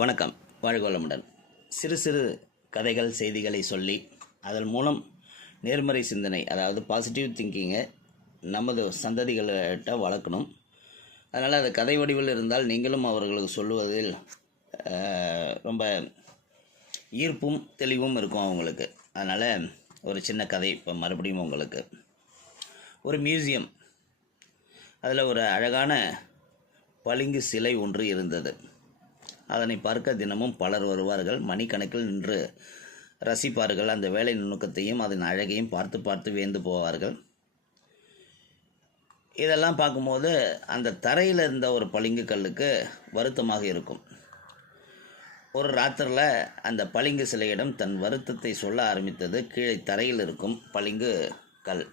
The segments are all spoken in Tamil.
வணக்கம். வாழ்க வளமுடன். சிறு சிறு கதைகள் செய்திகளை சொல்லி அதன் மூலம் நேர்மறை சிந்தனை, அதாவது பாசிட்டிவ் திங்கிங்கை நமது சந்ததிகள்கிட்ட வளர்க்கணும். அதனால் அது கதை வடிவில் இருந்தால் நீங்களும் அவர்களுக்கு சொல்லுவதில் ரொம்ப ஈர்ப்பும் தெளிவும் இருக்கும் அவங்களுக்கு. அதனால் ஒரு சின்ன கதை இப்போ மறுபடியும் உங்களுக்கு. ஒரு மியூசியம், அதில் ஒரு அழகான பளிங்கு சிலை ஒன்று இருந்தது. அதனை பார்க்க தினமும் பலர் வருவார்கள். மணிக்கணக்கில் நின்று ரசிப்பார்கள். அந்த வேலை நுணுக்கத்தையும் அதன் அழகையும் பார்த்து பார்த்து வியந்து போவார்கள். இதெல்லாம் பார்க்கும்போது அந்த தரையில் இருந்த ஒரு பளிங்கு கல்லுக்கு வருத்தமாக இருக்கும். ஒரு ராத்திரில் அந்த பளிங்கு சிலையிடம் தன் வருத்தத்தை சொல்ல ஆரம்பித்தது. கீழே தரையில் இருக்கும் பளிங்கு கல்.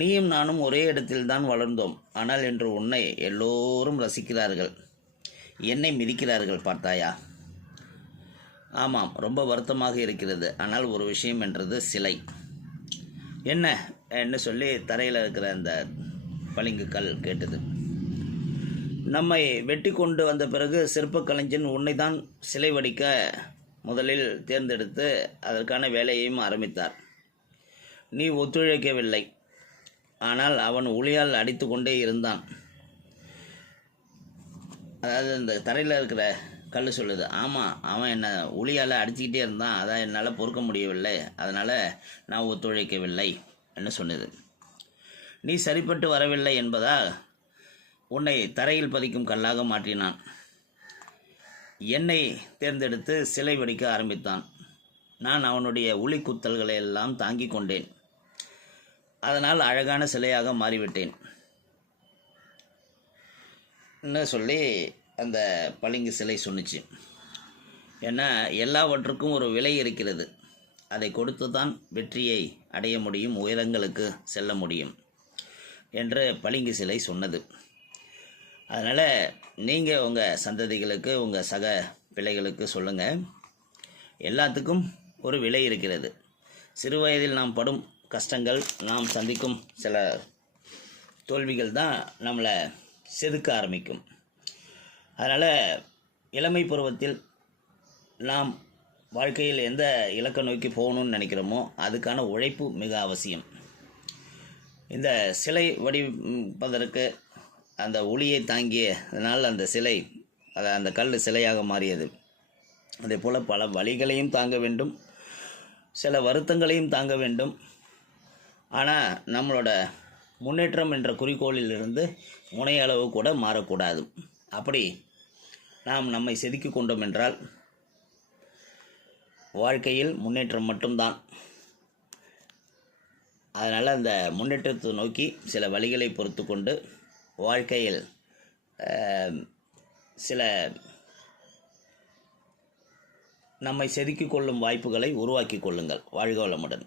நீயும் நானும் ஒரே இடத்தில்தான் வளர்ந்தோம். ஆனால் இன்று உன்னை எல்லோரும் ரசிக்கிறார்கள், என்னை மிதிக்கிறார்கள், பார்த்தாயா? ஆமாம், ரொம்ப வருத்தமாக இருக்கிறது. ஆனால் ஒரு விஷயம் என்றது சிலை. என்ன சொல்லி தரையில் இருக்கிற அந்த பளிங்கு கல் கேட்டது. நம்மை வெட்டி கொண்டு வந்த பிறகு சிற்ப கலைஞன் உன்னை தான் சிலை வடிக்க முதலில் தேர்ந்தெடுத்து அதற்கான வேலையையும் ஆரம்பித்தார். நீ ஒத்துழைக்கவில்லை. ஆனால் அவன் உளியால் அடித்து கொண்டே இருந்தான். அதாவது இந்த தரையில் இருக்கிற கல் சொல்லுது, ஆமாம், அவன் என்னை உளியால் அடிச்சுக்கிட்டே இருந்தான், அதான் என்னால் பொறுக்க முடியவில்லை, அதனால் நான் ஒத்துழைக்கவில்லை என்று சொன்னது. நீ சரிப்பட்டு வரவில்லை என்பதால் உன்னை தரையில் பதிக்கும் கல்லாக மாற்றினான். என்னை தேர்ந்தெடுத்து சிலை வடிக்க ஆரம்பித்தான். நான் அவனுடைய உளி குத்தல்களை எல்லாம் தாங்கி கொண்டேன். அதனால் அழகான சிலையாக மாறிவிட்டேன் என்ன சொல்லி அந்த பளிங்கு சிலை சொன்னிச்சு. ஏன்னா எல்லாவற்றுக்கும் ஒரு விலை இருக்கிறது. அதை கொடுத்து தான் வெற்றியை அடைய முடியும், உயரங்களுக்கு செல்ல முடியும் என்று பளிங்கு சிலை சொன்னது. அதனால் நீங்கள் உங்கள் சந்ததிகளுக்கு, உங்கள் சக பிள்ளைகளுக்கு சொல்லுங்கள், எல்லாத்துக்கும் ஒரு விலை இருக்கிறது. சிறு வயதில் நாம் படும் கஷ்டங்கள், நாம் சந்திக்கும் சில தோல்விகள் தான் நம்மளை செதுக்க ஆரம்பிக்கும். அதனால் இளமை பருவத்தில் நாம் வாழ்க்கையில் எந்த இலக்கை நோக்கி போகணும்னு நினைக்கிறோமோ அதுக்கான உழைப்பு மிக அவசியம். இந்த சிலை வடிப்பதற்கு அந்த ஒளியை தாங்கியதனால் அந்த சிலை, அந்த கல் சிலையாக மாறியது. அதே போல் பல வழிகளையும் தாங்க வேண்டும், சில வருத்தங்களையும் தாங்க வேண்டும். ஆனால் நம்மளோட முன்னேற்றம் என்ற குறிக்கோளிலிருந்து முனையளவு கூட மாறக்கூடாது. அப்படி நாம் நம்மை செதுக்கி கொண்டோம் என்றால் வாழ்க்கையில் முன்னேற்றம் மட்டும்தான். அதனால் அந்த முன்னேற்றத்தை நோக்கி சில வழிகளை பொறுத்து கொண்டு வாழ்க்கையில் சில நம்மை செதுக்கிக் கொள்ளும் வாய்ப்புகளை உருவாக்கி கொள்ளுங்கள். வாழ்க வளமுடன்.